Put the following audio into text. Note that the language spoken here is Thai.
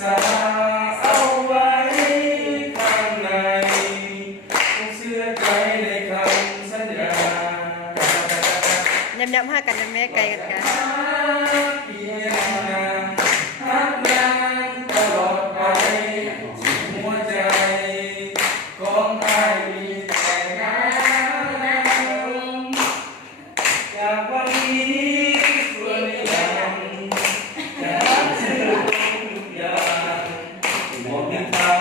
ษาเอาไว้ข้างในคงเชื่อใจในคำสัญญาย้ำๆห้ากันแม่ไกลกันกันเพียงนาฮักนางตลอดไปหัวใจของไอ้มีแต่น้ำจากวันนี้ส่วนยังจะรักเธอทุกอย่างหมดทา